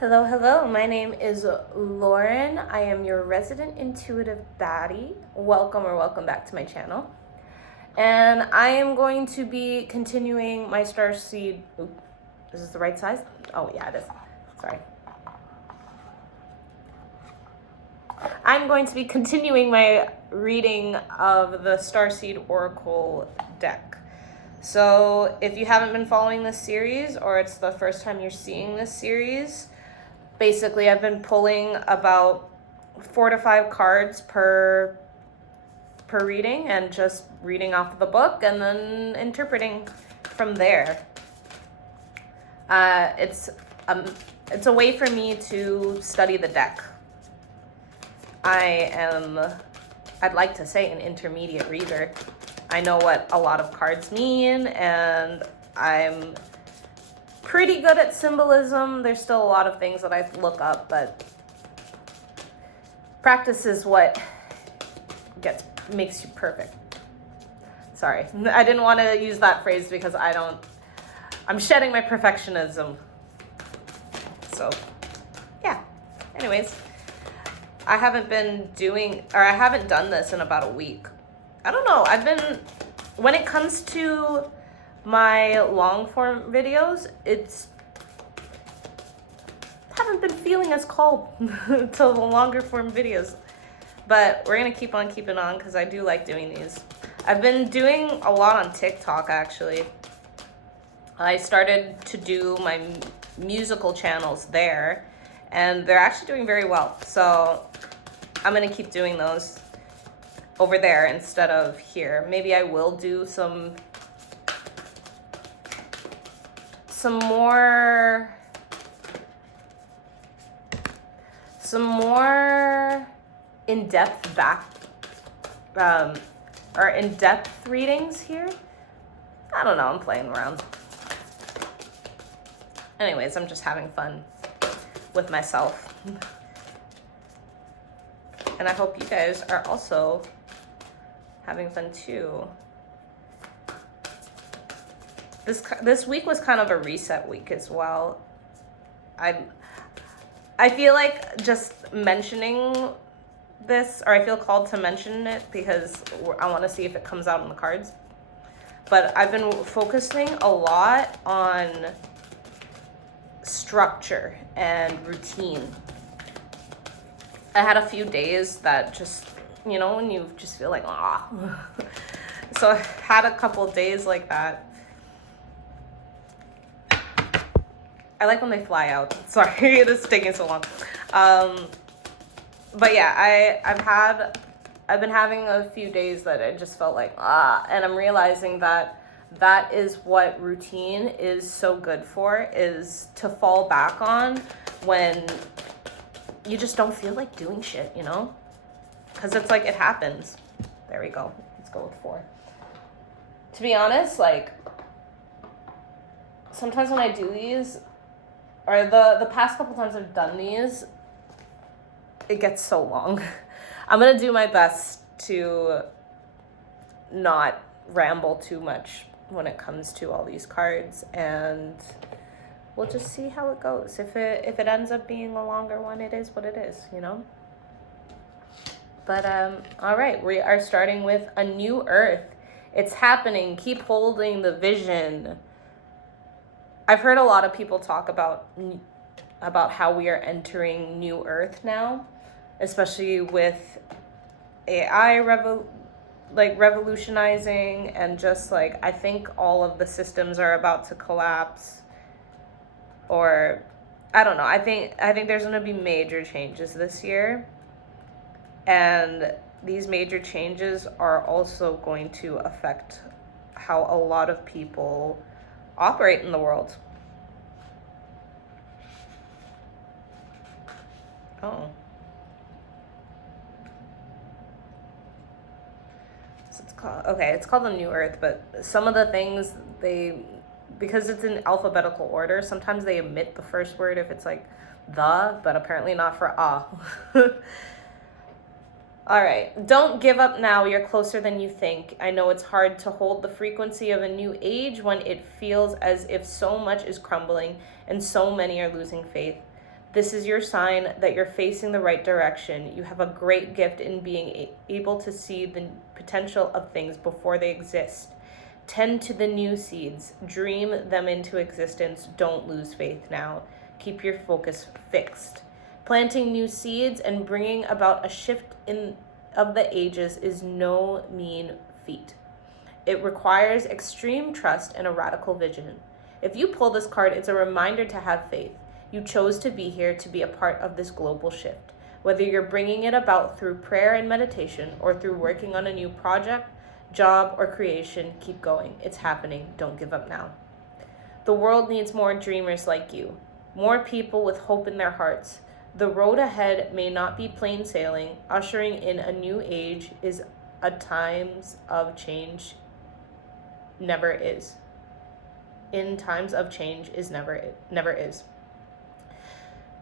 Hello, hello. My name is Lauren. I am your resident intuitive baddie. Welcome back to my channel. And I am going to be continuing my Starseed. Is this the right size? Oh, yeah, it is. Sorry. I'm going to be continuing my reading of the Starseed Oracle deck. So if you haven't been following this series, or it's the first time you're seeing this series, basically I've been pulling about 4 to 5 cards per reading and just reading off of the book and then interpreting from there. It's a way for me to study the deck. I'd like to say an intermediate reader. I know what a lot of cards mean, and I'm pretty good at symbolism. There's still a lot of things that I look up, but practice is what makes you perfect. Sorry, I didn't want to use that phrase because I'm shedding my perfectionism. So, yeah. Anyways, I haven't done this in about a week. I don't know. When it comes to my long form videos, haven't been feeling as called to the longer form videos, but we're gonna keep on keeping on because I do like doing these. I've been doing a lot on TikTok, actually. I started to do my musical channels there, and they're actually doing very well, so I'm gonna keep doing those over there instead of here. Maybe I will do some more in-depth in-depth readings here. I don't know, I'm playing around. Anyways, I'm just having fun with myself. And I hope you guys are also having fun too. This week was kind of a reset week as well. I feel like just mentioning this, or I feel called to mention it because I want to see if it comes out on the cards. But I've been focusing a lot on structure and routine. I had a few days that just, when you just feel like, So I had a couple days like that. I like when they fly out. Sorry, this is taking so long. But yeah, I've been having a few days that I just felt like, and I'm realizing that is what routine is so good for, is to fall back on when you just don't feel like doing shit, Because it's like, it happens. There we go. Let's go with 4. To be honest, like, sometimes when I do these, or the past couple times I've done these, it gets so long. I'm going to do my best to not ramble too much when it comes to all these cards, and we'll just see how it goes. If it ends up being a longer one, it is what it is, But all right, we are starting with a new earth. It's happening. Keep holding the vision. I've heard a lot of people talk about how we are entering new earth now, especially with AI revolutionizing, and just like, I think all of the systems are about to collapse, or I don't know. I think there's going to be major changes this year, and these major changes are also going to affect how a lot of people operate in the world. Oh. So it's called the New Earth, but some of the things because it's in alphabetical order, sometimes they omit the first word if it's like the, but apparently not for ah. All right, don't give up now. You're closer than you think. I know it's hard to hold the frequency of a new age when it feels as if so much is crumbling and so many are losing faith. This is your sign that you're facing the right direction. You have a great gift in being able to see the potential of things before they exist. Tend to the new seeds. Dream them into existence. Don't lose faith now. Keep your focus fixed. Planting new seeds and bringing about a shift of the ages is no mean feat. It requires extreme trust and a radical vision. If you pull this card, it's a reminder to have faith. You chose to be here to be a part of this global shift. Whether you're bringing it about through prayer and meditation or through working on a new project, job, or creation, keep going. It's happening. Don't give up now. The world needs more dreamers like you, more people with hope in their hearts. The road ahead may not be plain sailing. Ushering in a new age is a times of change never is. In times of change is never is.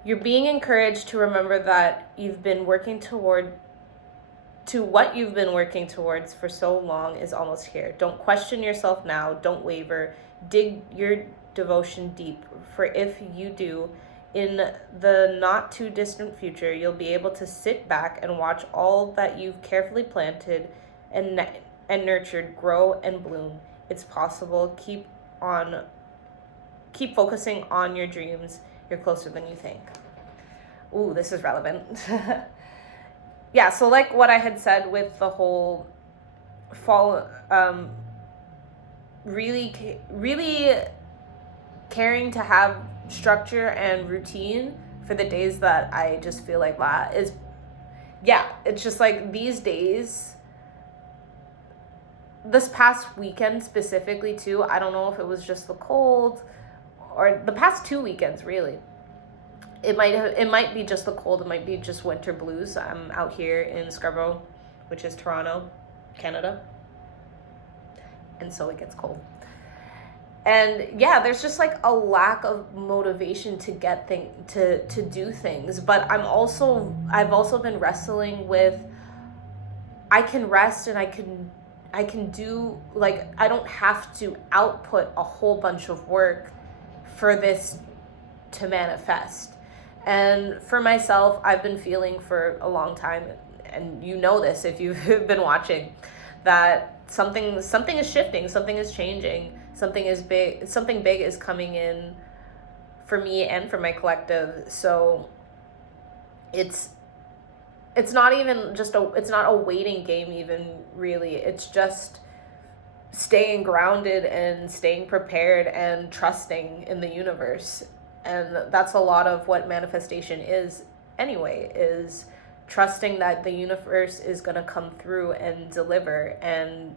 You're being encouraged to remember that you've been working what you've been working towards for so long is almost here. Don't question yourself now. Don't waver. Dig your devotion deep. For if you do, in the not too distant future, you'll be able to sit back and watch all that you've carefully planted and nurtured grow and bloom. It's possible. Keep focusing on your dreams. You're closer than you think. Ooh, this is relevant. Yeah, so like what I had said with the whole fall, really caring to have structure and routine for the days that I just feel like that is, yeah, it's just like these days, this past weekend specifically too, I don't know if it was just the cold or the past 2 weekends really. It might be just the cold, it might be just winter blues. I'm out here in Scarborough, which is Toronto, Canada. And so it gets cold. And yeah, there's just like a lack of motivation to get to do things. But I've also been wrestling with, I can rest and I can do, like, I don't have to output a whole bunch of work for this to manifest. And for myself, I've been feeling for a long time, and you know this if you've been watching, that something is shifting, something is changing, something big is coming in for me and for my collective. So it's not even just it's not a waiting game even really. It's just staying grounded and staying prepared and trusting in the universe. And that's a lot of what manifestation is anyway, is trusting that the universe is going to come through and deliver, and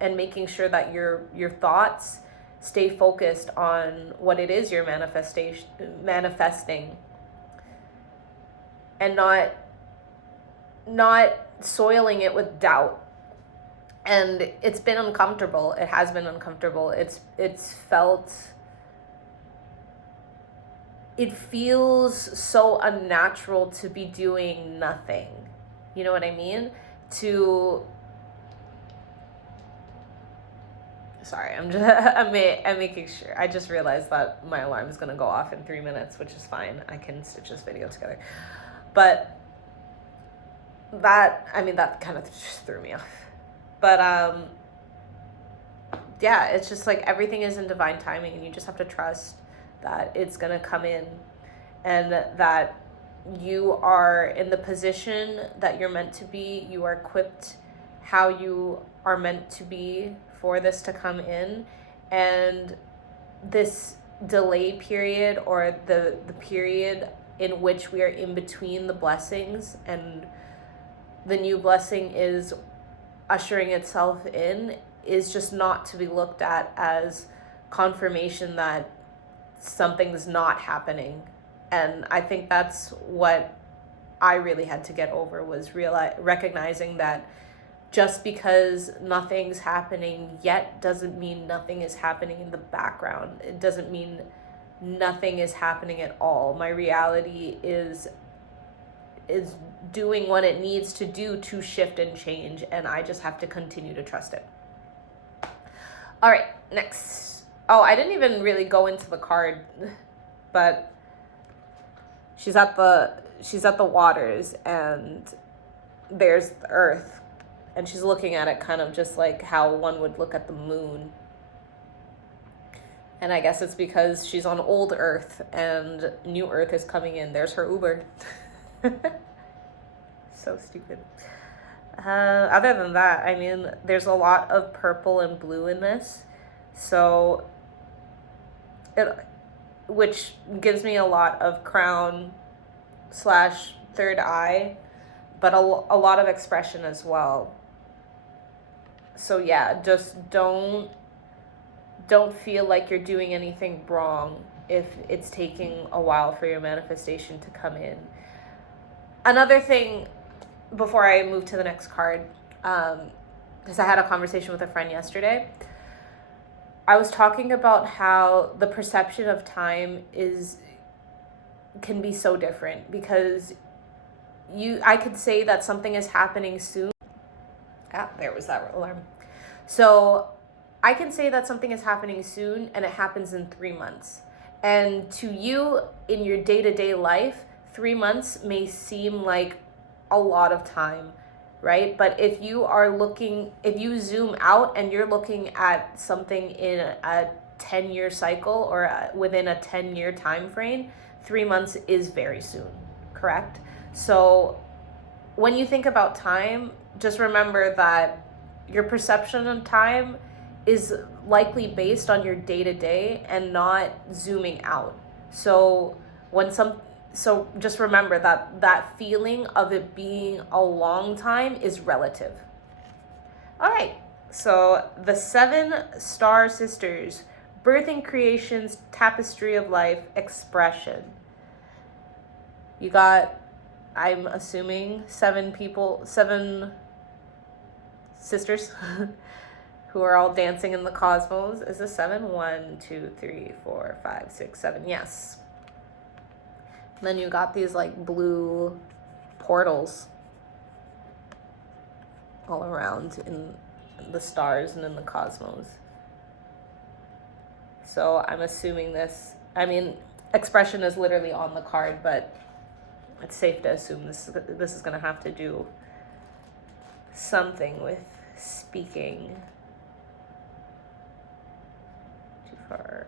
making sure that your thoughts stay focused on what it is you're manifesting, and not soiling it with doubt. And it's been uncomfortable. It has been uncomfortable. It feels so unnatural to be doing nothing. You know what I mean? Sorry, I'm making sure. I just realized that my alarm is going to go off in 3 minutes, which is fine. I can stitch this video together. But that kind of just threw me off. But yeah, it's just like everything is in divine timing, and you just have to trust that it's going to come in, and that you are in the position that you're meant to be. You are equipped how you are meant to be for this to come in. And this delay period, or the period in which we are in between the blessings and the new blessing is ushering itself in, is just not to be looked at as confirmation that something's not happening. And I think that's what I really had to get over, was recognizing that just because nothing's happening yet doesn't mean nothing is happening in the background. It doesn't mean nothing is happening at all. My reality is doing what it needs to do to shift and change, and I just have to continue to trust it. All right, next. Oh, I didn't even really go into the card, but she's at the waters, and there's the earth, and she's looking at it kind of just like how one would look at the moon. And I guess it's because she's on old earth and new earth is coming in. There's her Uber. So stupid. Other than that, I mean, there's a lot of purple and blue in this, so which gives me a lot of crown / third eye, but a lot of expression as well. So yeah, just don't feel like you're doing anything wrong if it's taking a while for your manifestation to come in. Another thing, before I move to the next card, because I had a conversation with a friend yesterday, I was talking about how the perception of time can be so different, because I could say that something is happening soon. There was that alarm. So I can say that something is happening soon and it happens in 3 months. And to you, in your day-to-day life, 3 months may seem like a lot of time, right? But if you zoom out and you're looking at something in a 10-year cycle or within a 10-year time frame, 3 months is very soon, correct? So when you think about time, just remember that your perception of time is likely based on your day-to-day and not zooming out. So just remember that feeling of it being a long time is relative. All right, so the 7 star sisters, birthing creations, tapestry of life, expression. You got, I'm assuming, 7 sisters who are all dancing in the cosmos. Is this 7? 1, 2, 3, 4, 5, 6, 7. Yes. And then you got these like blue portals all around in the stars and in the cosmos. So I'm assuming expression is literally on the card, but it's safe to assume this is going to have to do something with speaking. Too far.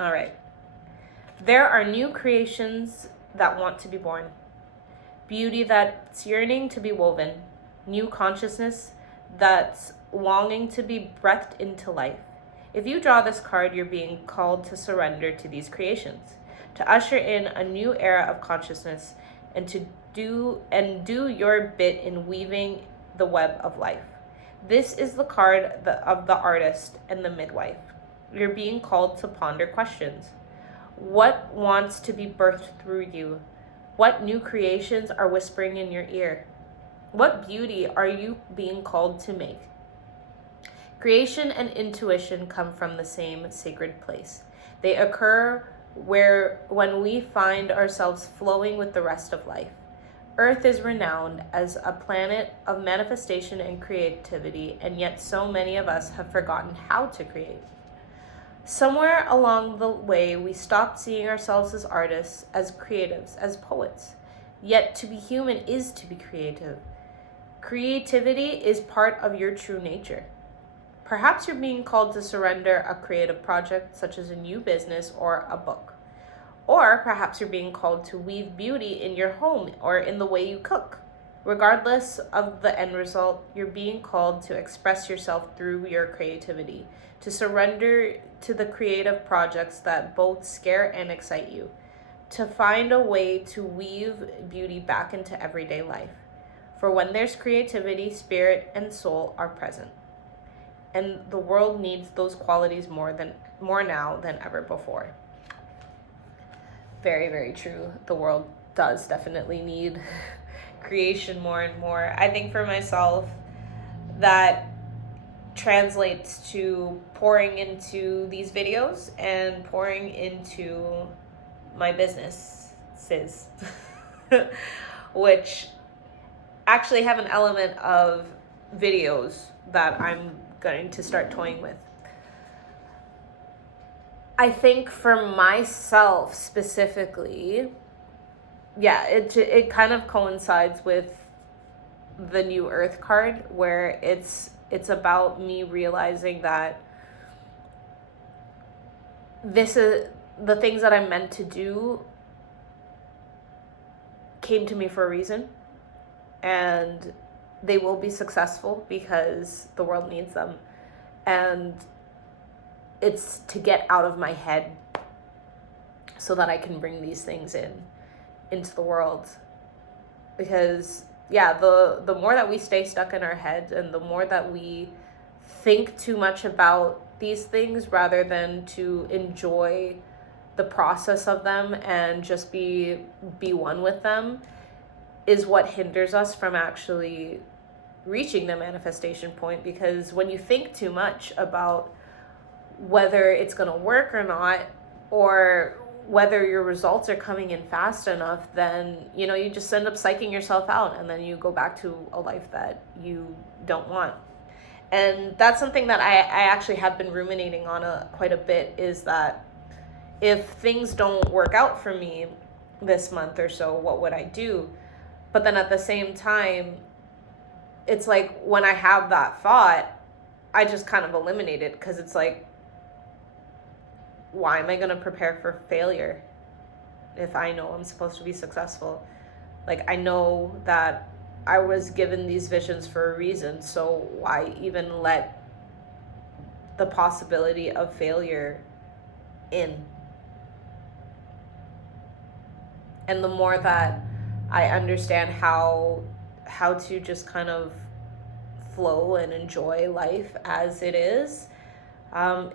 All right. There are new creations that want to be born. Beauty that's yearning to be woven. New consciousness that's longing to be breathed into life. If you draw this card, you're being called to surrender to these creations, to usher in a new era of consciousness, and to do your bit in weaving the web of life. This is the card of the artist and the midwife. You're being called to ponder questions. What wants to be birthed through you? What new creations are whispering in your ear? What beauty are you being called to make? Creation and intuition come from the same sacred place. They occur when we find ourselves flowing with the rest of life. Earth is renowned as a planet of manifestation and creativity, and yet so many of us have forgotten how to create. Somewhere along the way, we stopped seeing ourselves as artists, as creatives, as poets. Yet to be human is to be creative. Creativity is part of your true nature. Perhaps you're being called to surrender a creative project, such as a new business or a book. Or perhaps you're being called to weave beauty in your home or in the way you cook. Regardless of the end result, you're being called to express yourself through your creativity, to surrender to the creative projects that both scare and excite you, to find a way to weave beauty back into everyday life. For when there's creativity, spirit and soul are present. And the world needs those qualities more now than ever before. Very, very true. The world does definitely need creation more and more. I think for myself, that translates to pouring into these videos and pouring into my businesses, which actually have an element of videos that I'm going to start toying with. I think for myself specifically, yeah, it kind of coincides with the new Earth card, where it's about me realizing that this is the things that I'm meant to do came to me for a reason, and they will be successful because the world needs them. And it's to get out of my head so that I can bring these things into the world. Because yeah, the more that we stay stuck in our heads, and the more that we think too much about these things rather than to enjoy the process of them and just be one with them, is what hinders us from actually reaching the manifestation point. Because when you think too much about whether it's going to work or not, or whether your results are coming in fast enough, then you just end up psyching yourself out, and then you go back to a life that you don't want. And that's something that I actually have been ruminating on quite a bit, is that if things don't work out for me this month or so, what would I do? But then at the same time, it's like when I have that thought, I just kind of eliminate it, because it's like, why am I going to prepare for failure if I know I'm supposed to be successful? Like, I know that I was given these visions for a reason, so why even let the possibility of failure in? And the more that I understand how to just kind of flow and enjoy life as it is,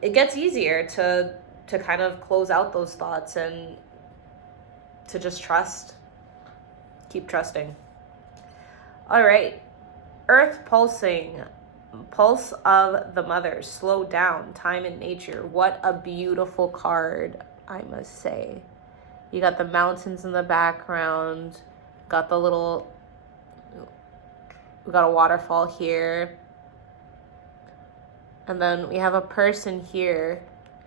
it gets easier to kind of close out those thoughts and to just trust. Keep trusting. All right. Earth pulsing. Pulse of the mother. Slow down. Time in nature. What a beautiful card, I must say. You got the mountains in the background. Got the little... We got a waterfall here. And then we have a person here,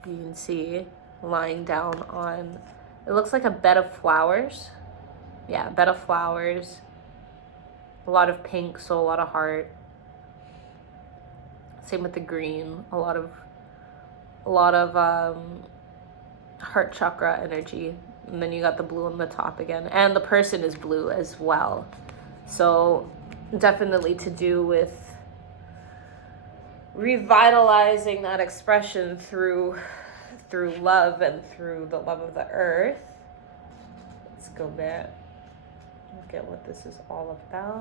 you can see, lying down on, it looks like a bed of flowers. Yeah, bed of flowers. A lot of pink, so a lot of heart. Same with the green. A lot of heart chakra energy. And then you got the blue on the top again. And the person is blue as well. So definitely to do with revitalizing that expression through love and through the love of the earth. Let's go back. Look at what this is all about.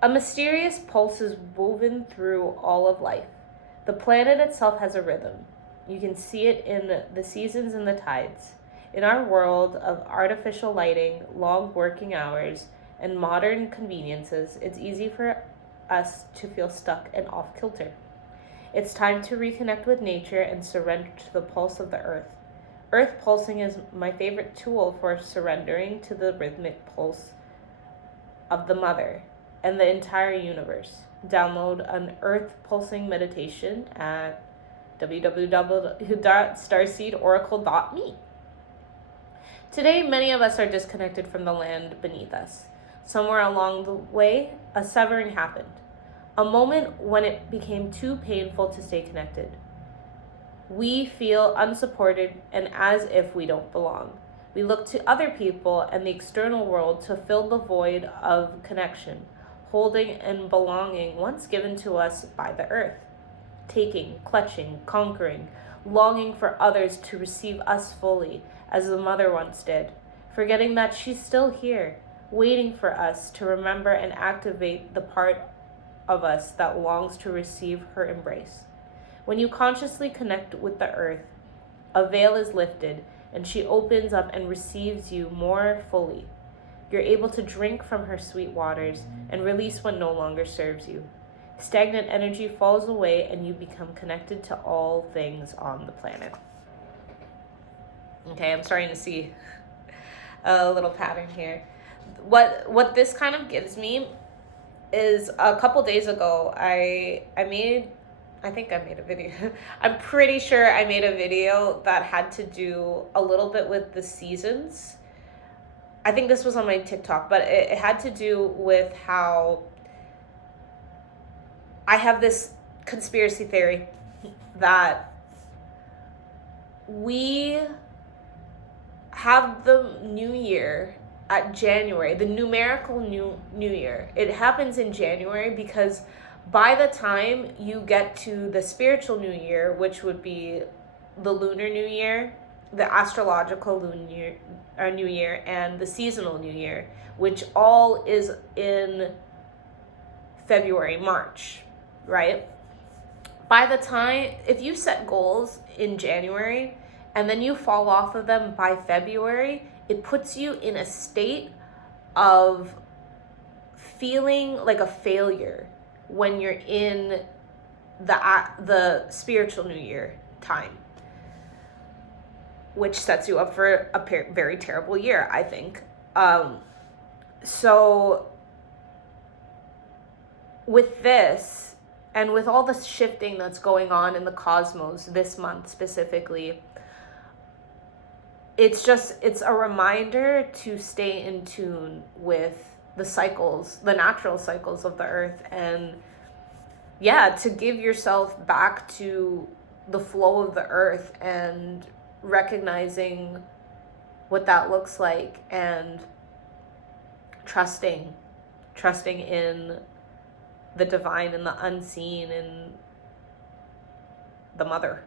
A mysterious pulse is woven through all of life. The planet itself has a rhythm. You can see it in the seasons and the tides. In our world of artificial lighting, long working hours, and modern conveniences, it's easy for us to feel stuck and off kilter. It's time to reconnect with nature and surrender to the pulse of the earth. Earth pulsing is my favorite tool for surrendering to the rhythmic pulse of the mother and the entire universe. Download an earth pulsing meditation at www.starseedoracle.me. Today, many of us are disconnected from the land beneath us. Somewhere along the way, a severing happened. A moment when it became too painful to stay connected. We feel unsupported and as if we don't belong. We look to other people and the external world to fill the void of connection, holding and belonging once given to us by the earth. Taking, clutching, conquering, longing for others to receive us fully, as the mother once did, forgetting that she's still here, waiting for us to remember and activate the part of us that longs to receive her embrace. When you consciously connect with the earth, a veil is lifted, and she opens up and receives you more fully. You're able to drink from her sweet waters and release what no longer serves you. Stagnant energy falls away and you become connected to all things on the planet. Okay, I'm starting to see a little pattern here. What this kind of gives me is a couple days ago, I think I made a video. I'm pretty sure I made a video that had to do a little bit with the seasons. I think this was on my TikTok, but it had to do with how I have this conspiracy theory that we have the new year at January, the numerical new year. It happens in January because by the time you get to the spiritual new year, which would be the lunar new year, the astrological new year, and the seasonal new year, which all is in February, March, right? By the time, if you set goals in January and then you fall off of them by February, it puts you in a state of feeling like a failure when you're in the spiritual new year time, which sets you up for a very terrible year, I think. So with this, and with all the shifting that's going on in the cosmos this month specifically, it's a reminder to stay in tune with the cycles, the natural cycles of the earth, and to give yourself back to the flow of the earth and recognizing what that looks like, and trusting in the divine and the unseen and the mother.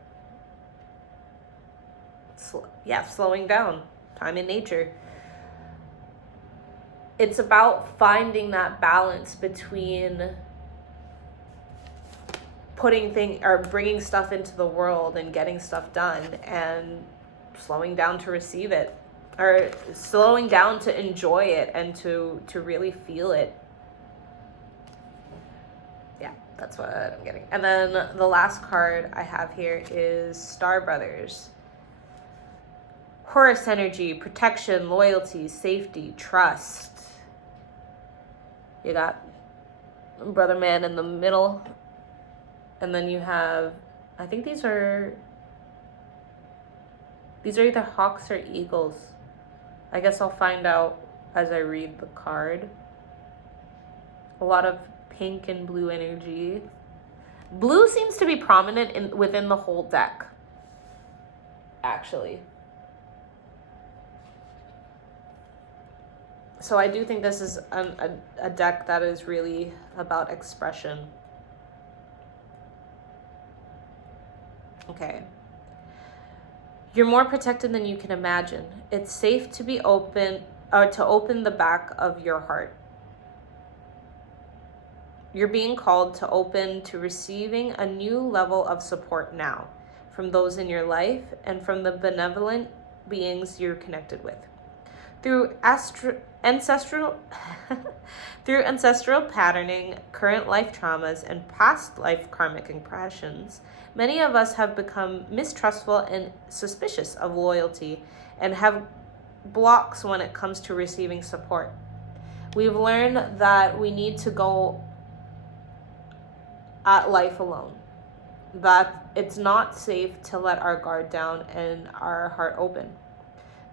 Slowing down, time in nature. It's about finding that balance between bringing stuff into the world and getting stuff done, and slowing down to receive it, or slowing down to enjoy it and to really feel it. Yeah, that's what I'm getting. And then the last card I have here is Star Brothers. Horus energy, protection, loyalty, safety, trust. You got Brother Man in the middle. And then you have, I think these are either hawks or eagles. I guess I'll find out as I read the card. A lot of pink and blue energy. Blue seems to be prominent within the whole deck, actually. So I do think this is a deck that is really about expression. Okay. You're more protected than you can imagine. It's safe to be open, or to open the back of your heart. You're being called to open to receiving a new level of support now from those in your life and from the benevolent beings you're connected with. Through ancestral patterning, current life traumas, and past life karmic impressions, many of us have become mistrustful and suspicious of loyalty and have blocks when it comes to receiving support. We've learned that we need to go at life alone, that it's not safe to let our guard down and our heart open,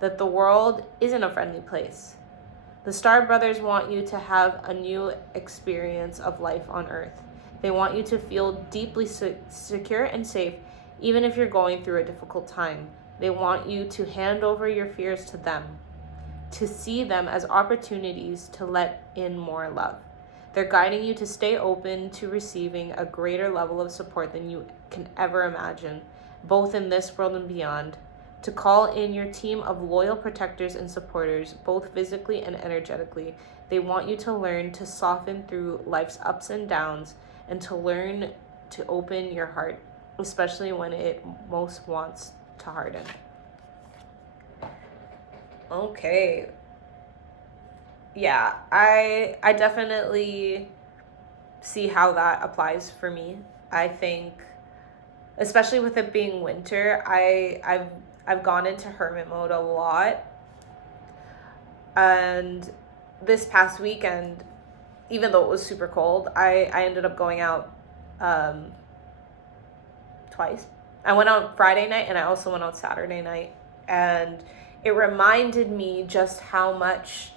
that the world isn't a friendly place. The Star Brothers want you to have a new experience of life on Earth. They want you to feel deeply secure and safe, even if you're going through a difficult time. They want you to hand over your fears to them, to see them as opportunities to let in more love. They're guiding you to stay open to receiving a greater level of support than you can ever imagine, both in this world and beyond. To call in your team of loyal protectors and supporters, both physically and energetically. They want you to learn to soften through life's ups and downs, and to learn to open your heart, especially when it most wants to harden. Okay. Yeah, I definitely see how that applies for me. I think, especially with it being winter, I've gone into hermit mode a lot. And this past weekend, even though it was super cold, I ended up going out twice. I went out Friday night and I also went out Saturday night. And it reminded me just how much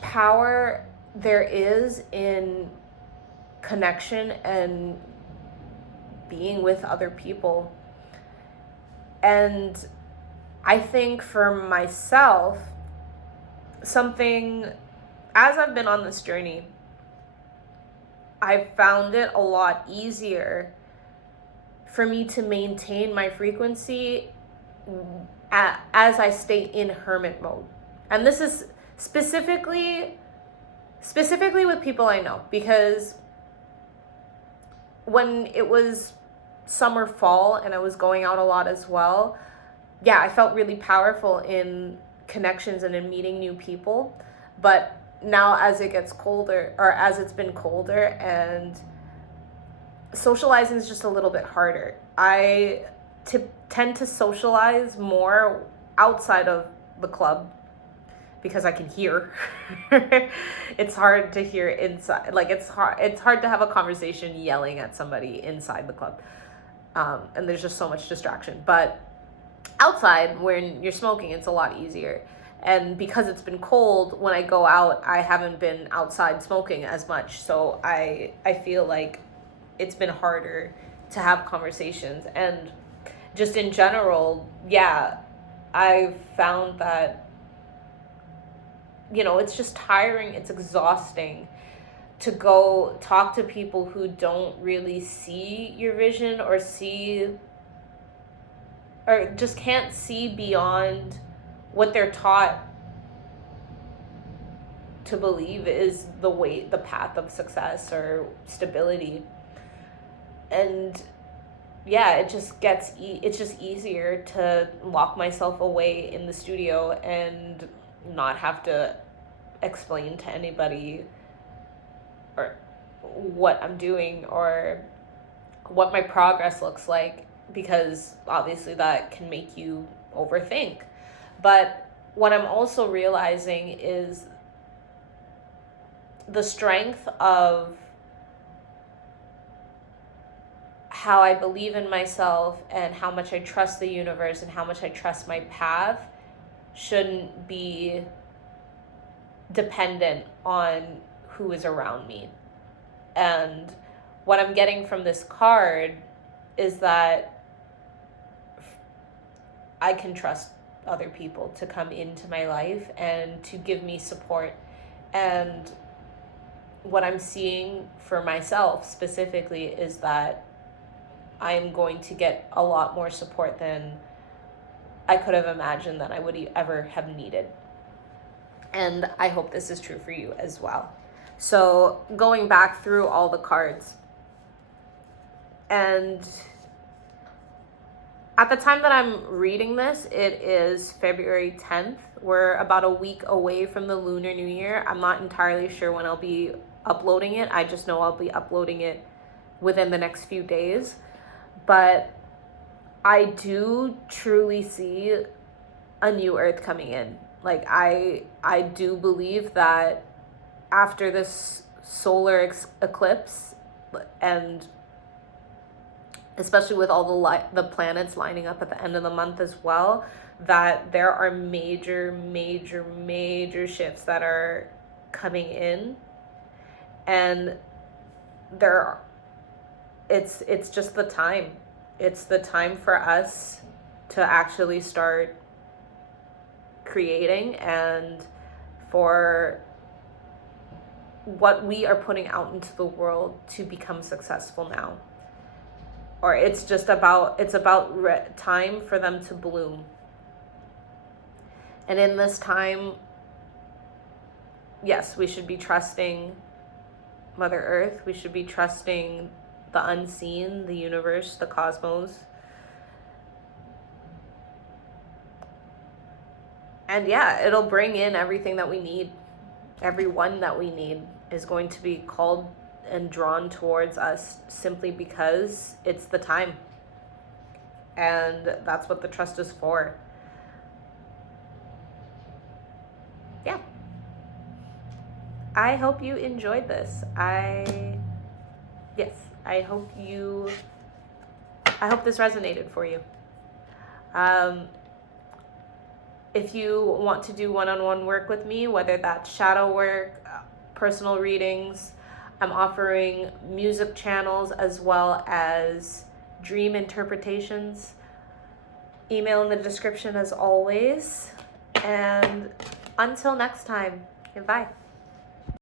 power there is in connection and being with other people. And I think for myself, something, as I've been on this journey, I've found it a lot easier for me to maintain my frequency as I stay in hermit mode. And this is specifically with people I know, because when it was summer, fall, and I was going out a lot as well, yeah, I felt really powerful in connections and in meeting new people. But now as it gets colder, or as it's been colder, and socializing is just a little bit harder. I tend to socialize more outside of the club because I can hear. It's hard to hear inside. Like it's hard to have a conversation yelling at somebody inside the club. And there's just so much distraction. But outside, when you're smoking, it's a lot easier. And because it's been cold, when I go out, I haven't been outside smoking as much. So I feel like it's been harder to have conversations. And just in general, yeah, I've found that, it's just tiring, it's exhausting to go talk to people who don't really see your vision or just can't see beyond what they're taught to believe is the path of success or stability. And yeah, it's just easier to lock myself away in the studio and not have to explain to anybody or what I'm doing or what my progress looks like, because obviously that can make you overthink. But what I'm also realizing is the strength of how I believe in myself and how much I trust the universe and how much I trust my path shouldn't be dependent on who is around me. And what I'm getting from this card is that I can trust other people to come into my life and to give me support. And what I'm seeing for myself specifically is that I'm going to get a lot more support than I could have imagined that I would ever have needed. And I hope this is true for you as well. So going back through all the cards, and at the time that I'm reading this, it is February 10th. We're about a week away from the Lunar New Year. I'm not entirely sure when I'll be uploading it. I just know I'll be uploading it within the next few days. But I do truly see a new earth coming in. Like I do believe that after this solar eclipse, and especially with all the planets lining up at the end of the month as well, that there are major shifts that are coming in, and it's just the time. It's the time for us to actually start creating, and for what we are putting out into the world to become successful now. Or it's about time for them to bloom. And in this time, yes, we should be trusting Mother Earth. We should be trusting the unseen, the universe, the cosmos. And yeah, it'll bring in everything that we need. Everyone that we need is going to be called and drawn towards us simply because it's the time. And that's what the trust is for. I hope you enjoyed this. I hope this resonated for you. If you want to do one-on-one work with me, whether that's shadow work, personal readings, I'm offering music channels as well as dream interpretations. Email in the description as always. And until next time, goodbye.